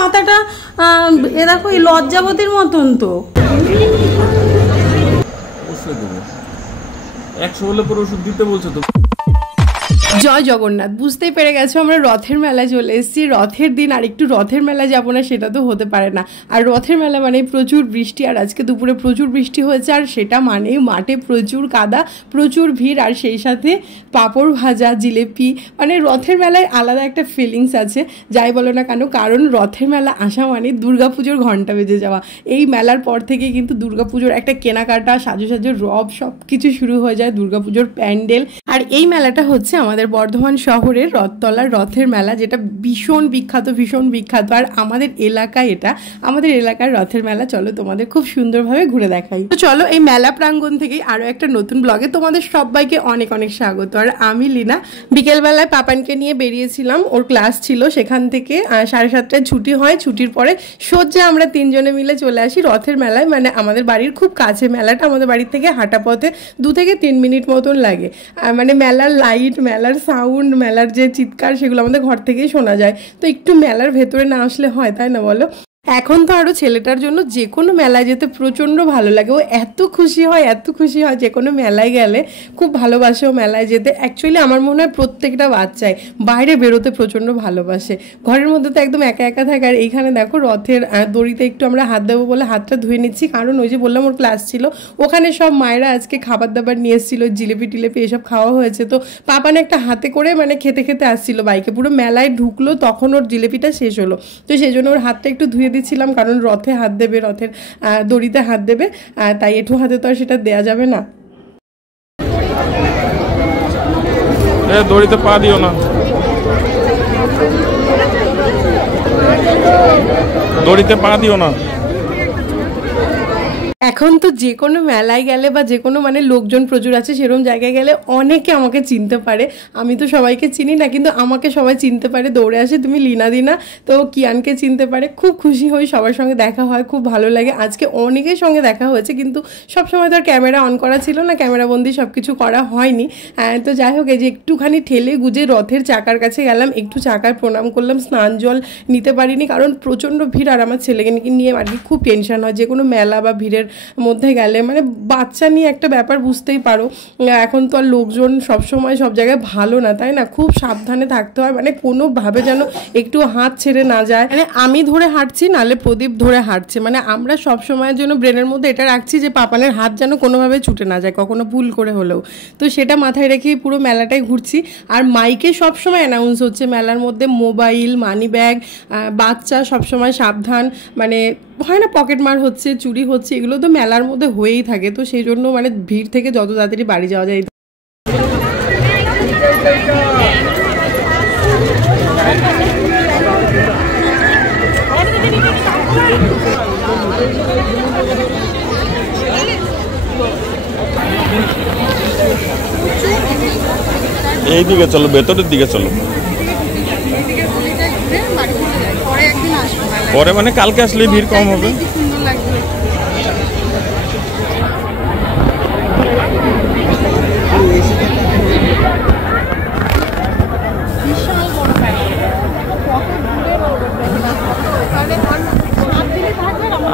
পাতাটা এ দেখো এই লজ্জাবতীর মতন তো। 100 হলে পরে ওষুধ দিতে বলছে তো। জয় জগন্নাথ। বুঝতেই পেরে গেছো আমরা রথের মেলায় চলে এসেছি। রথের দিন আর একটু রথের মেলায় যাবো না সেটা তো হতে পারে না। আর রথের মেলা মানে প্রচুর বৃষ্টি, আর আজকে দুপুরে প্রচুর বৃষ্টি হয়েছে, আর সেটা মানে মাঠে প্রচুর কাদা, প্রচুর ভিড়, আর সেই সাথে পাঁপড় ভাজা, জিলেপি, মানে রথের মেলায় আলাদা একটা ফিলিংস আছে যাই বলো না কেন। কারণ রথের মেলা আসা মানে দুর্গাপুজোর ঘন্টা বেজে যাওয়া। এই মেলার পর থেকে কিন্তু দুর্গাপুজোর একটা কেনাকাটা, সাজুসাজুর রব সব কিছু শুরু হয়ে যায়, দুর্গাপুজোর প্যান্ডেল। আর এই মেলাটা হচ্ছে আমাদের বর্ধমান শহরের রথতলার রথের মেলা, যেটা ভীষণ বিখ্যাত, ভীষণ বিখ্যাত। আর আমাদের এলাকায় এটা আমাদের এলাকার রথের মেলা। চলো তোমাদের খুব সুন্দরভাবে ঘুরে দেখাই। তো চলো এই মেলা প্রাঙ্গণ থেকেই আরো একটা নতুন ব্লগে তোমাদের সবাইকে অনেক অনেক স্বাগত। আর আমি লীনা বিকেলবেলায় পাপানকে নিয়ে বেরিয়েছিলাম, ওর ক্লাস ছিল, সেখান থেকে 7:30টায় ছুটি হয়। ছুটির পরে সোজা আমরা 3 জনে মিলে চলে আসি রথের মেলায়। মানে আমাদের বাড়ির খুব কাছে মেলাটা, আমাদের বাড়ির থেকে হাঁটা পথে 2 থেকে 3 মিনিট মতন লাগে। মানে মেলার লাইট, মেলার সাউন্ড, মেলার যে চিৎকার সেগুলো আমাদের ঘর থেকেই শোনা যায়। তো একটু মেলার ভেতরে না আসলে হয়, তাই না বলো? এখন তো আরও ছেলেটার জন্য যে কোনো মেলায় যেতে প্রচণ্ড ভালো লাগে। ও এত খুশি হয়, এত খুশি হয় যে কোনো মেলায় গেলে, খুব ভালোবাসে ও মেলায় যেতে। অ্যাকচুয়ালি আমার মনে হয় প্রত্যেকটা বাচ্চাই বাইরে বেরোতে প্রচণ্ড ভালোবাসে, ঘরের মধ্যে তো একদম একা একা থাকে। আর এইখানে দেখো রথের দড়িতে একটু আমরা হাত দেবো বলে হাতটা ধুয়ে নিচ্ছি, কারণ ওই যে বললাম ওর ক্লাস ছিল, ওখানে সব মায়েরা আজকে খাবার দাবার নিয়ে এসেছিলো, জিলেপি টিলেপি এসব খাওয়া হয়েছে। তো পাপানে একটা হাতে করে মানে খেতে খেতে আসছিলো বাইকে, পুরো মেলায় ঢুকলো তখন ওর জিলেপিটা শেষ হলো। তো সেই জন্য ওর হাতটা একটু ধুয়ে দিচ্ছিলাম, কারণ রথে হাত দেবে, রথের দড়িতে হাত দেবে, তাই এঁঠো হাতে তো আর সেটা দেয়া যাবে না। দড়িতে পা দিও না, দড়িতে পা দিও না। এখন তো যে কোনো মেলায় গেলে বা যে কোনো মানে লোকজন প্রচুর আছে সেরকম জায়গায় গেলে অনেকে আমাকে চিনতে পারে। আমি তো সবাইকে চিনি না, কিন্তু আমাকে সবাই চিনতে পারে, দৌড়ে আসে তুমি লীনা দিনা, তো কিয়ানকে চিনতে পারে। খুব খুশি হই, সবার সঙ্গে দেখা হয়, খুব ভালো লাগে। আজকে অনেকের সঙ্গে দেখা হয়েছে, কিন্তু সবসময় তো আর ক্যামেরা অন করা ছিল না, ক্যামেরাবন্দি সব কিছু করা হয়নি। তো যাই হোক, এই যে একটুখানি ঠেলে গুজে রথের চাকার কাছে গেলাম, একটু চাকায় প্রণাম করলাম, স্নান জল নিতে পারিনি কারণ প্রচণ্ড ভিড়। আর আমার ছেলেকে নিয়ে আর কি খুব টেনশন হয় যে কোনো মেলা বা ভিড়ের মধ্যে গেলে, মানে বাচ্চা নিয়ে একটা ব্যাপার বুঝতেই পারো। এখন তো আর লোকজন সবসময় সব জায়গায় ভালো না, তাই না? খুব সাবধানে থাকতে হয়, মানে কোনোভাবে যেন একটু হাত ছেড়ে না যায়। মানে আমি ধরে হাঁটছি, নাহলে প্রদীপ ধরে হাঁটছে, মানে আমরা সব সময়ের জন্য ব্রেনের মধ্যে এটা রাখছি যে পাপানের হাত যেন কোনোভাবে ছুটে না যায়, কখনো ভুল করে হলেও। তো সেটা মাথায় রেখেই পুরো মেলাটাই ঘুরছি। আর মাইকে সবসময় অ্যানাউন্স হচ্ছে মেলার মধ্যে মোবাইল, মানি ব্যাগ, বাচ্চা সবসময় সাবধান, মানে হয় না পকেট মার হচ্ছে, চুরি হচ্ছে, এগুলো তো মেলার মধ্যে হয়েই থাকে। তো সেই জন্য মানে ভিড় থেকে যত তাড়াতাড়ি বাড়ি যাওয়া যায়। এই দিকে চলো, ভেতরের দিকে চলো। পরে মানে কালকে আসলে ভিড় কম হবে।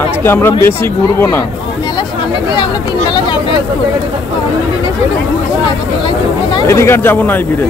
আজকে আমরা বেশি ঘুরবো না, এদিকে আর যাবো না এই ভিড়ে।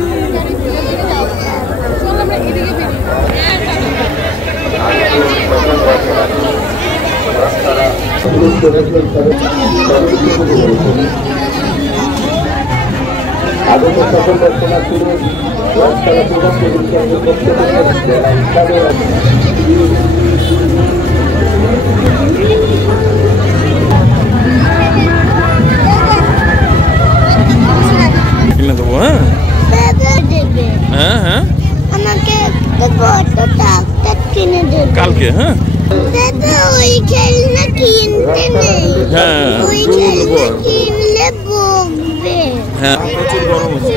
কিনে দেবো। হ্যাঁ হ্যাঁ কালকে। হ্যাঁ ওই খেলনা কিনতে নেই, হ্যাঁ ওই খেলনা কিনলে বকবে। হ্যাঁ প্রচুর গরম হচ্ছে।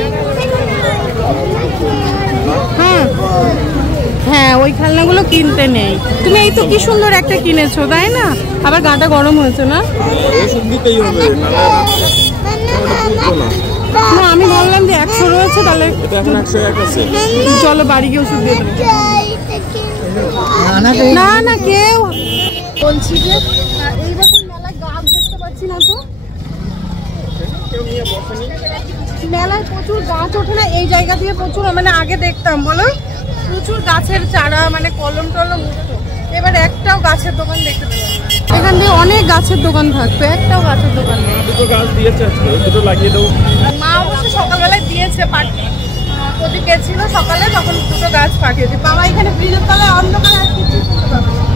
হ্যাঁ ওই খেলনাগুলো কিনতে নেই। তুমি এই তো কি সুন্দর একটা কিনেছো, তাই না? আবার গাটা গরম হয়েছে না? ওষুধ দিতেই হবে, না আমি ভাবলাম যে 100 রয়েছে, তাহলে এটা এখন 101 আছে। চলো বাড়ি গিয়ে ওষুধ দিয়ে দেবো। না না কেউ বলছি যে এই বছর মেলায় গাছ দেখতে পাচ্ছি না তো, মেলায় প্রচুর গাছ ওঠে না এই জায়গা দিয়ে, প্রচুর মানে আগে দেখতাম বলো প্রচুর গাছের চারা মানে কলম টলম উঠতো, এবার একটাও গাছের দোকান দেখতে পেলাম না। এখান দিয়ে অনেক গাছের দোকান থাকতো, একটাও গাছের দোকান নেই। দুটো গাছ দিয়েছে আজকে, দুটো লাগিয়ে দেবো। মা অবশ্য সকালবেলায় দিয়েছে, প্রদীপ গেছিল সকালে তখন দুটো গাছ পাঠিয়েছে। বাবা এখানে ব্রিজের তলায় অন্ধকার আর কিছু করতে পারবে না।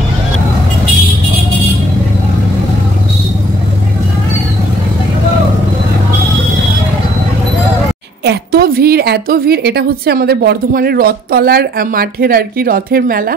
এত ভিড় এত ভিড়, এটা হচ্ছে আমাদের বর্ধমানের রথতলার মাঠের আর কি রথের মেলা,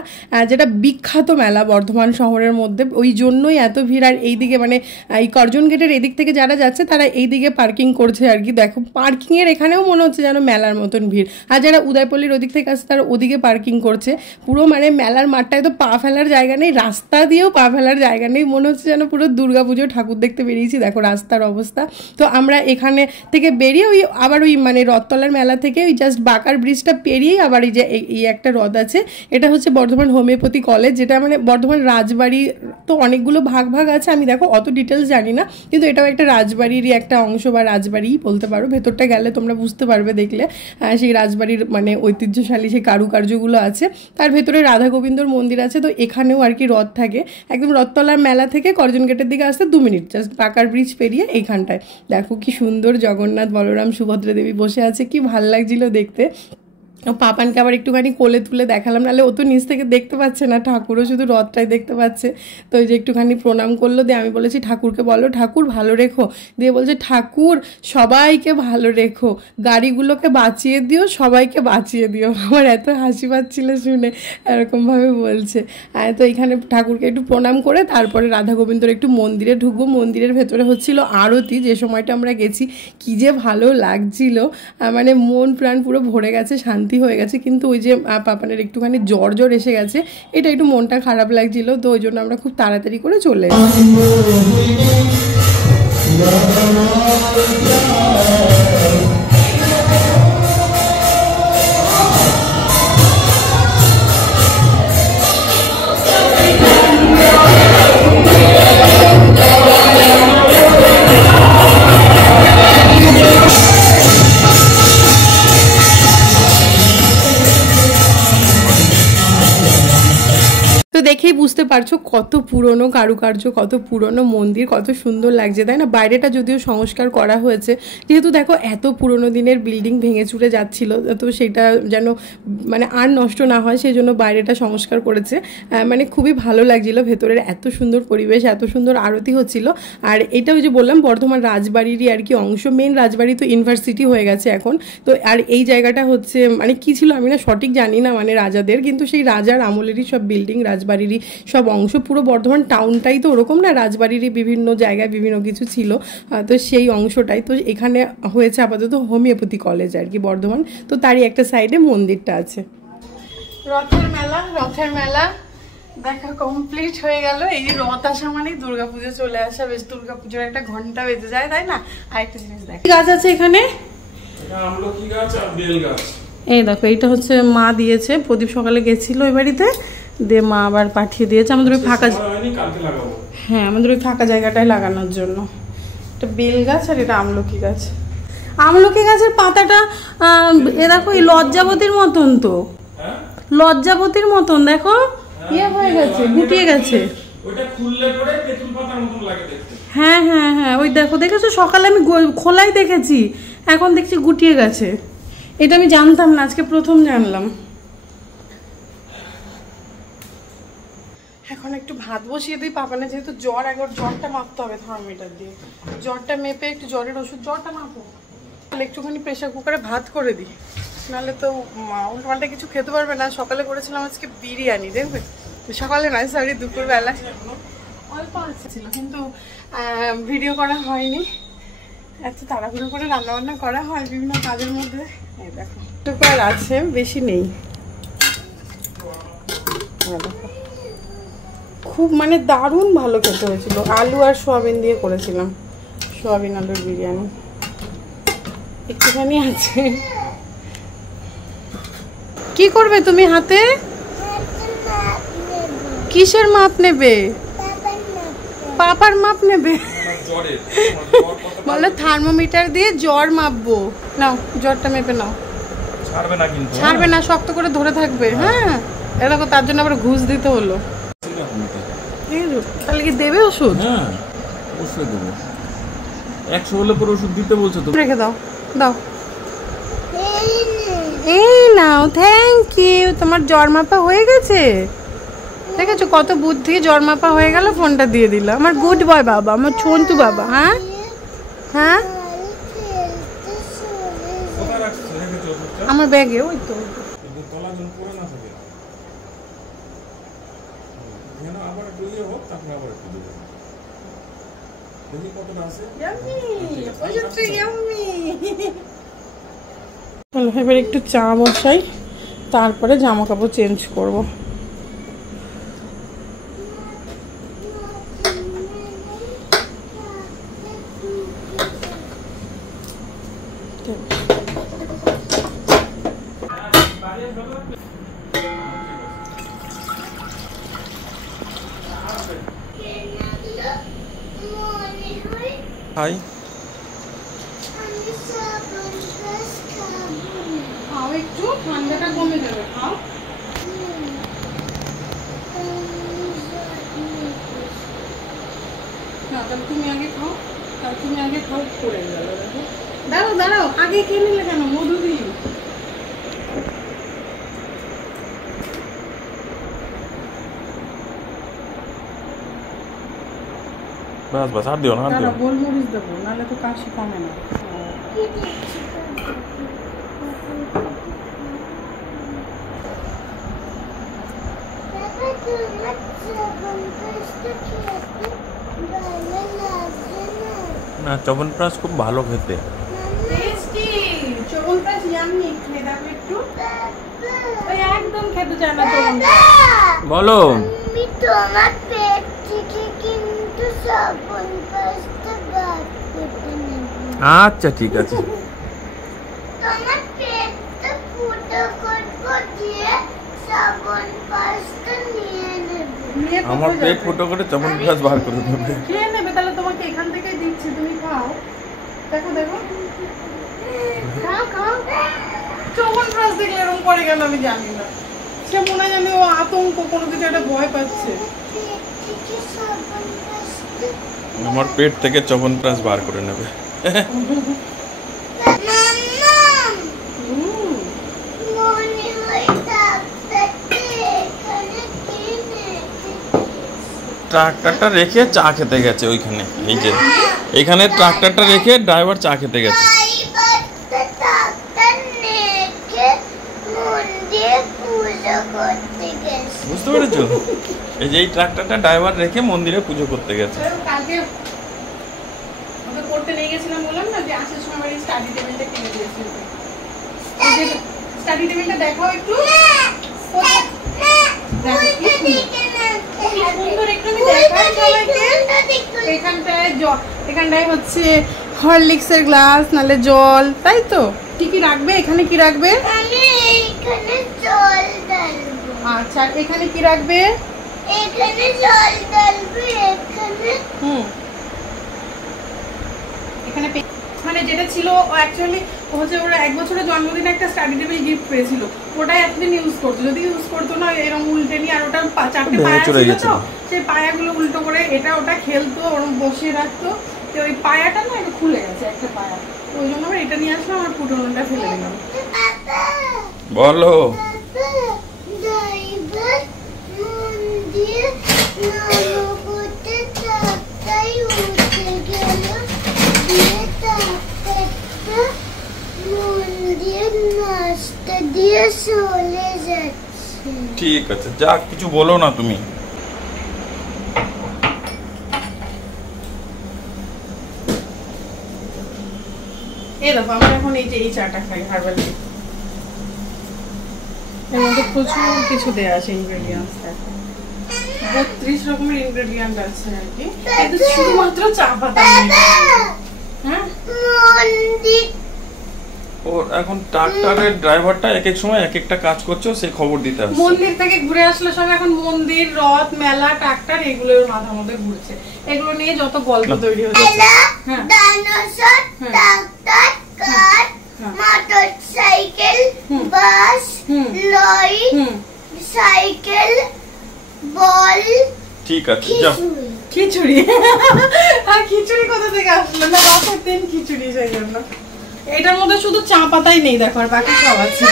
যেটা বিখ্যাত মেলা বর্ধমান শহরের মধ্যে, ওই জন্যই এত ভিড়। আর এইদিকে মানে এই করজন গেটের এদিক থেকে যারা যাচ্ছে তারা এইদিকে পার্কিং করছে আর কি। দেখো পার্কিংয়ের এখানেও মনে হচ্ছে যেন মেলার মতন ভিড়, আর যারা উদয়পল্লির ওদিক থেকে আসছে তারা ওদিকে পার্কিং করছে। পুরো মানে মেলার মাঠটায় তো পা ফেলার জায়গা নেই, রাস্তা দিয়েও পা ফেলার জায়গা নেই, মনে হচ্ছে যেন পুরো দুর্গাপুজো ঠাকুর দেখতে বেরিয়েছি। দেখো রাস্তার অবস্থা। তো আমরা এখানে থেকে বেরিয়ে ওই আবার ওই মানে রথতলার মেলা থেকে ওই জাস্ট বাঁকার ব্রিজটা পেরিয়েই আবার এই যে এই একটা রথ আছে, এটা হচ্ছে বর্ধমান হোমিওপ্যাথি কলেজ, যেটা মানে বর্ধমান রাজবাড়ি তো অনেকগুলো ভাগ ভাগ আছে, আমি দেখো অত ডিটেলস জানি না, কিন্তু এটাও একটা রাজবাড়িরই একটা অংশ বা রাজবাড়িই বলতে পারো। ভেতরটা গেলে তোমরা বুঝতে পারবে দেখলে, সেই রাজবাড়ির মানে ঐতিহ্যশালী সেই কারুকার্যগুলো আছে। তার ভেতরে রাধা গোবিন্দর মন্দির আছে। তো এখানেও আর কি রথ থাকে, একদম রথতলার মেলা থেকে করজন গেটের দিকে আসতে 2 মিনিট, জাস্ট বাঁকার ব্রিজ পেরিয়ে এইখানটায়। দেখো কি সুন্দর জগন্নাথ বলরাম সুভদ্রা দেবী বসে আছে, কি ভাল লাগছিল দেখতে। পাপানকে আবার একটুখানি কোলে তুলে দেখালাম, নাহলে ও তো নিচ থেকে দেখতে পাচ্ছে না, ঠাকুরও শুধু রথটাই দেখতে পাচ্ছে। তো ওই যে একটুখানি প্রণাম করলো, দিয়ে আমি বলেছি ঠাকুরকে বলো ঠাকুর ভালো রেখো, দিয়ে বলছে ঠাকুর সবাইকে ভালো রেখো, গাড়িগুলোকে বাঁচিয়ে দিও, সবাইকে বাঁচিয়ে দিও। আমার এত হাসি পাচ্ছিল শুনে, এরকমভাবে বলছে। তো এখানে ঠাকুরকে একটু প্রণাম করে তারপরে রাধা গোবিন্দর একটু মন্দিরে ঢুকবো। মন্দিরের ভেতরে হচ্ছিল আরতি, যে সময়টা আমরা গেছি কি যে ভালো লাগছিল, মানে মন প্রাণ পুরো ভরে গেছে, শান্তি হয়ে গেছে। কিন্তু ওই যে পাপানের একটুখানি জ্বর এসে গেছে, এটা একটু মনটা খারাপ লাগছিল, তো ওই জন্য আমরা খুব তাড়াতাড়ি করে চলে এসেছি। তো দেখেই বুঝতে পারছো কত পুরনো কারুকার্য, কত পুরনো মন্দির, কত সুন্দর লাগছে তাই না। বাইরেটা যদিও সংস্কার করা হয়েছে, যেহেতু দেখো এত পুরনো দিনের বিল্ডিং ভেঙে চুরে যাচ্ছিল, তো সেটা যেন মানে আর নষ্ট না হয় সেই জন্য বাইরেটা সংস্কার করেছে। মানে খুবই ভালো লাগছিল, ভেতরের এত সুন্দর পরিবেশ, এত সুন্দর আরতি হচ্ছিল। আর এটা ওই যে বললাম বর্ধমান রাজবাড়িরই আর কি অংশ, মেন রাজবাড়ি তো ইউনিভার্সিটি হয়ে গেছে এখন। তো আর এই জায়গাটা হচ্ছে মানে কি ছিল আমি না সঠিক জানি না, মানে রাজাদের, কিন্তু সেই রাজার আমলেরই সব বিল্ডিং, রাজবাড়িরই সব অংশ। পুরো বর্ধমান টাউনটাই তো ওরকম না, রাজবাড়িরই বিভিন্ন জায়গায় বিভিন্ন কিছু ছিল, তো সেই অংশটাই। তো এখানে হয়েছে আপাতত হোমিওপ্যাথি কলেজ আর কি বর্ধমান, তো তারই একটা সাইডে মন্দিরটা আছে। রথের মেলা দেখা কমপ্লিট হয়ে গেল। এই যে রথ আসা মানে দুর্গাপুজো চলে আসা, বেশ দুর্গাপুজোর একটা ঘন্টা বেজে যায় তাই না। আর একটা জিনিস দেখ, গাছ আছে এখানে, আমলকি গাছ আর বেল গাছ। এই দেখো এইটা হচ্ছে মা দিয়েছে, প্রদীপ সকালে গেছিল ওই বাড়িতে, দিয়ে মা আবার পাঠিয়ে দিয়েছে আমাদের ওই ফাঁকা, হ্যাঁ আমাদের ওই ফাঁকা জায়গাটায় লাগানোর জন্য। এটা বেল গাছ আর এটা আমলকি গাছ। আমলকি গাছের পাতাটা এ দেখো এই লজ্জাবতীর মতন, তো লজ্জাবতীর মতন দেখো ইয়ে হয়ে গেছে, গুটিয়ে গেছে। হ্যাঁ হ্যাঁ হ্যাঁ ওই দেখো, দেখেছো সকালে আমি খোলাই দেখেছি, এখন দেখছি গুটিয়ে গেছে। এটা আমি জানতাম না, আজকে প্রথম জানলাম। এখন একটু ভাত বসিয়ে দিই পাপানে, যেহেতু জ্বর, একবার জ্বরটা মাপতে হবে থার্মোমিটার দিয়ে, জ্বরটা মেপে একটু জ্বরের ওষুধ, জ্বরটা মাপো, তাহলে একটুখানি প্রেশার কুকারে ভাত করে দিই, নাহলে তো উল্টোপাল্টা কিছু খেতে পারবে না। সকালে করেছিলাম আজকে বিরিয়ানি, দেখবে সকালে নয় সরি দুপুরবেলা, অল্প ছিল কিন্তু ভিডিও করা হয়নি, এত তাড়াহুড়ো করে রান্নাবান্না করা হয় বিভিন্ন কাজের মধ্যে। এই দেখো টুকার আছে, বেশি নেই। দেখো খুব মানে দারুণ ভালো খেতে হয়েছিল, আলু আর সোয়াবিন দিয়ে করেছিলাম, সোয়াবিন আলুর বিরিয়ানি। একটুখানি আছে, কি করবে তুমি হাতে? কিসের মাপ নেবে? পাপার মাপ নেবে? বলে থার্মোমিটার দিয়ে জ্বর মাপবো। নাও জ্বরটা মেপে নাও। ছাড়বে না কিন্তু, ছাড়বে না, শক্ত করে ধরে থাকবে। হ্যাঁ এরকম, তার জন্য আবার ঘুষ দিতে হলো। তাহলে কি দেবে ওষুধ? হ্যাঁ অবশ্যই দেবো। 100 হলে পরে ওষুধ দিতে বলছো তো। রেখে দাও, দাও। এই নাও, থ্যাংক ইউ। তোমার জ্বর মাপা হয়ে গেছে, দেখেছো কত বুদ্ধি। জ্বর মাপা হয়ে গেল, ফোনটা দিয়ে দিল। আমার গুড বয় বাবা, আমার ছন্তু বাবা। হ্যাঁ হ্যাঁ, আমার ব্যাগে ওই তো। এবার একটু চা বসাই, তারপরে জামা কাপড় চেঞ্জ করবো। হাই, খাও একটু, ঠান্ডাটা কমে যাবে। খাও। না তাহলে তুমি আগে খাও, তাহলে তুমি আগে খাও। পড়ে গেল। দেখো, দাঁড়াও দাঁড়াও, আগে খেয়ে নিলে কেন? মধু দিই। বাস বাস, আর দিও না, আর দিও। গোলমরিচ দেবো, নাহলে তো কাশি কমে না। না চ্যবনপ্রাশ খুব ভালো খেতে। চ্যবনপ্রাশ ইয়াম্মি, খেয়ে দেখো একটু। ওই একদম খেতে চায় না চ্যবনপ্রাশ। বলো। আমি তোমার পেট থেকে কিন্তু চ্যবনপ্রাশটা বার করে নেব। আচ্ছা ঠিক আছে। তোমার পেটটা ফুটো করবো, দিয়ে চ্যবনপ্রাশটা নিয়ে নেব। আমার পেট ফুটো করে চ্যবনপ্রাশ বার করে দেবে। খেয়ে নেবে, তাহলে তোমাকে এখান থেকেই দিচ্ছি, তুমি খাও। দেখো দেখো, খাও খাও। চ্যবনপ্রাশ দেখলে এরকম করে কেন আমি জানি না। সে মনে হয় জানি ও আতঙ্ক, কোনো কিছু একটা ভয় পাচ্ছে। আমার পেট থেকে চ্যবনপ্রাশ বার করে নেবে। ট্রাক্টরটা রেখে চা খেতে গেছে ওইখানে। এই যে এখানে ট্রাক্টরটা রেখে ড্রাইভার চা খেতে গেছে। বুঝতে পেরেছো? এই যে এই ট্রাক্টরটা ড্রাইভার রেখে মন্দিরে পুজো করতে গেছে। কালকে ওকে করতে নিয়ে গেছিলাম, বললাম না যে আসার সময় আমার স্টাডি টেবিলটা কিনে দিয়েছি। স্টাডি টেবিলটা দেখাও একটু। এখানটায় হচ্ছে হরলিক্সের গ্লাস, নালে জল, তাই তো? কি কি রাখবে এখানে? কি রাখবে? আচ্ছা, এখানে কি রাখবে? এখানে জল ঢালবে। এখানে মানে যেটা ছিল অ্যাকচুয়ালি হচ্ছে ওর 1 বছরের জন্মদিনে একটা স্টাডি টেবিল গিফট পেয়েছিল, ওটাই এতদিন ইউজ করতো। যদি ইউজ করতো না এরকম উল্টে নিয়ে, আর ওটা 4টে পায়া ছিল তো, সেই পায়াগুলো উল্টো করে এটা ওটা খেলতো, ওরকম বসিয়ে রাখতো। তো ওই পায়াটা না একটু খুলে গেছে, একটা পায়া, ওই জন্য আমরা এটা নিয়ে আসলাম, আর পুরোনোটা ফেলে দিলাম। বলো। ঠিক আছে, যা কিছু বলো না তুমি। এই দেখো, আমরা এখন এই যে এই চাটা খাই, হার্বাল টি। এর মধ্যে প্রচুর কিছু দেওয়া আছে, ইনগ্রেডিয়েন্টস থাকে 32 রকমের ইনগ্রেডিয়েন্ট আছে আর কি। এটা শুধুমাত্র চা পাতা। হ্যাঁ, ও এখন ট্রাক্টরের ড্রাইভারটা এক এক সময় এক একটা কাজ করছে, সে খবর দিতে আসছে। মন্দির থেকে ঘুরে আসলে সব এখন মন্দির, রথ, মেলা, ট্রাক্টর এগুলোর মাথার মধ্যে ঘুরছে। এগুলো নিয়ে যত গল্প তৈরি হচ্ছে। হ্যাঁ, ডাইনোসর, ট্রাক্টর, কার, মোটরসাইকেল, বাস, লরি, সাইকেল, বল। ঠিক আছে, যাও। খিচুড়ি। আর খিচুড়ি কোথা থেকে আসলো? না, রথের দিন খিচুড়ি, সেই জন্য। এটার মধ্যে শুধু চা পাতাই নেই, দেখো, আর বাকি সব আছে।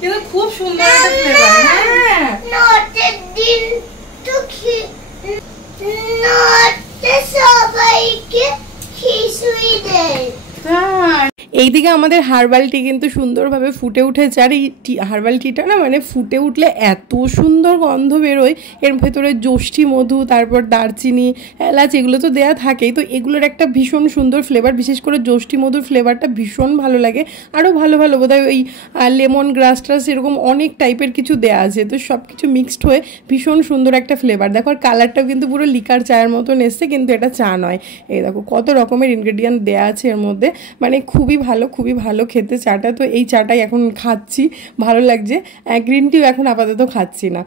কিন্তু খুব সুন্দর একটা ফ্লেভার। হ্যাঁ, নটের দিন তো নটে সবাইকে খিচুড়ি দেয়। এইদিকে আমাদের হার্বাল টি কিন্তু সুন্দরভাবে ফুটে উঠেছে। আর এই হার্বাল টিটা না মানে ফুটে উঠলে এত সুন্দর গন্ধ বেরোয়। এর ভেতরে যষ্ঠী মধু, তারপর দারচিনি, এলাচ এগুলো তো দেওয়া থাকেই। তো এগুলোর একটা ভীষণ সুন্দর ফ্লেভার, বিশেষ করে যষ্ঠী মধুর ফ্লেভারটা ভীষণ ভালো লাগে। আরও ভালো ভালো বোধহয় ওই লেমন গ্রাস ট্রাস এরকম অনেক টাইপের কিছু দেওয়া আছে। তো সব কিছু মিক্সড হয়ে ভীষণ সুন্দর একটা ফ্লেভার। দেখো, আর কালারটাও কিন্তু পুরো লিকার চায়ের মতন এসছে, কিন্তু এটা চা নয়। এই দেখো কত রকমের ইনগ্রেডিয়েন্ট দেওয়া আছে এর মধ্যে, মানে খুবই ভালো খেতে চাটা। তো এই চাটাই এখন খাচ্ছি, ভালো লাগছে। গ্রিন টিও এখন আপাতত খাচ্ছি না।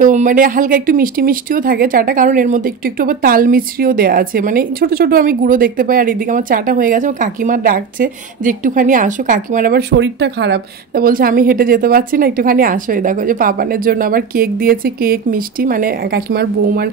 তো মানে হালকা একটু মিষ্টিও থাকে চাটা, কারণ এর মধ্যে একটু আবার তাল মিছরিও দেওয়া আছে, মানে ছোট ছোট আমি গুঁড়ো দেখতে পাই। আর এদিকে আমার চাটা হয়ে গেছে, ও কাকিমার ডাকছে যে একটুখানি আসো। কাকিমার আবার শরীরটা খারাপ, তা বলছে আমি হেঁটে যেতে পারছি না, একটুখানি আসো। দেখো যে পাপানের জন্য আবার কেক দিয়েছে, কেক মিষ্টি, মানে কাকিমার বৌমার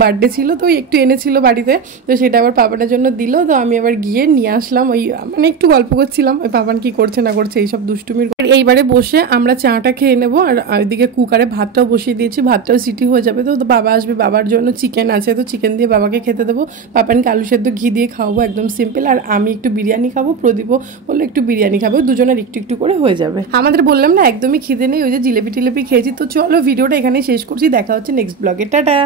বার্থডে ছিল তো একটু এনেছিল বাড়িতে, তো সেটা আবার পাপানের জন্য দিল। তো আমি আবার গিয়ে নিয়ে আসলাম। ওই মানে একটু গল্প করছিলাম, ওই পাপান কি করছে না করছে এইসব দুষ্টুমির। এইবারে বসে আমরা চাটা খেয়ে নেবো। আর ওইদিকে কুকারে ভাতটাও বসিয়ে দিয়েছি, ভাতটাও সিটি হয়ে যাবে। তো বাবা আসবে, বাবার জন্য চিকেন আছে, তো চিকেন দিয়ে বাবাকে খেতে দেবো। পাপানকে আলু সেদ্ধ ঘি দিয়ে খাওয়াবো, একদম সিম্পল। আর আমি একটু বিরিয়ানি খাবো, প্রদীপও বললো একটু বিরিয়ানি খাবো, দুজনের একটু একটু করে হয়ে যাবে। আমাদের বললাম না একদমই খিদে নেই, ওই যে জিলেপি টিলেপি খেয়েছি। তো চলো ভিডিওটা এখানে শেষ করছি, দেখা হচ্ছে নেক্সট ব্লগে, টাটা।